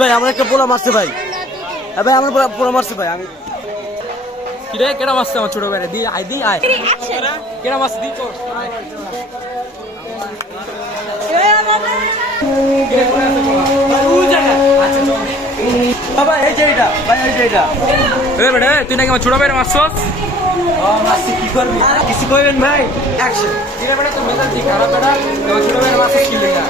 ভাই আমার একটা পোলা মারছে ভাই, ভাই আমার পোলা মারছে ভাই। আমি কি রে কেডা মারছে আমার ছোট ভাইরে? দি আই দি আয় কেডা মারছে দি তোর বাবা এই যে এটা ভাই, এই যে এটা এ বেটা তুই নাকি আমার ছোট ভাইরে মারছস? মারছি কি করবি কিছু কইবেন ভাই? অ্যাকশন। কি রে বেটা তুই মেজাজ দি খারাপ বেটা, আমার ছোট ভাইরে মারছস কি লাগা?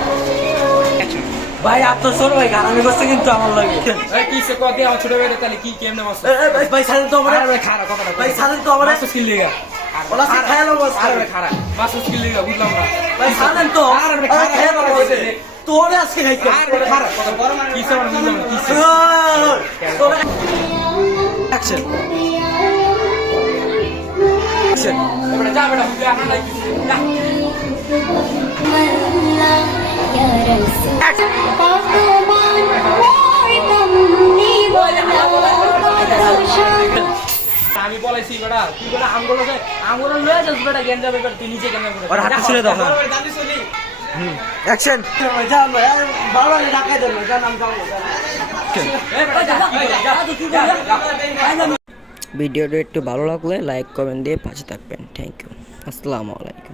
ভাই আপনার ছোট ভাই গারামি করছে কিন্তু আমার লাগে। এই কি সে কদি আমার ছোট ভাইরে তাহলে কি কেমনে মারছস? ভাই ভাই ছাড়েন তো আমারে। আরে খারাপ কথাটা ভাই ছাড়েন তো আমারে। মারছস কি লাগা? ওলা সে খায়ালো বস। আরে খারাপ মারছস কি লাগা বুঝলাম না। ভাই ছাড়েন তো। আরে খারাপ বস তোরে আজকে খাইতে। আরে খারাপ কথা বড় মানে কি সে মানে বুঝলাম না কি সে। অ্যাকশন। অ্যাকশন। বেটা যা বেটা বুঝলা না নাই কিছু যা। আমি বলেছি বেটা তুই বেটা আমগুলো লয়ে যাস বেটা গেন যাবে বেটা তুই নিচে কেন করে আর হাত ছেড়ে দাও। অ্যাকশন। ভাই যান ভাই, বাবা ঢাকায় দেন ভাই, যান আমি যাবো। এ বেটা যা ভিডিওটা একটু ভালো লাগলে লাইক কমেন্ট দিয়ে পাশে থাকবেন। Thank you. আসসালামু আলাইকুম।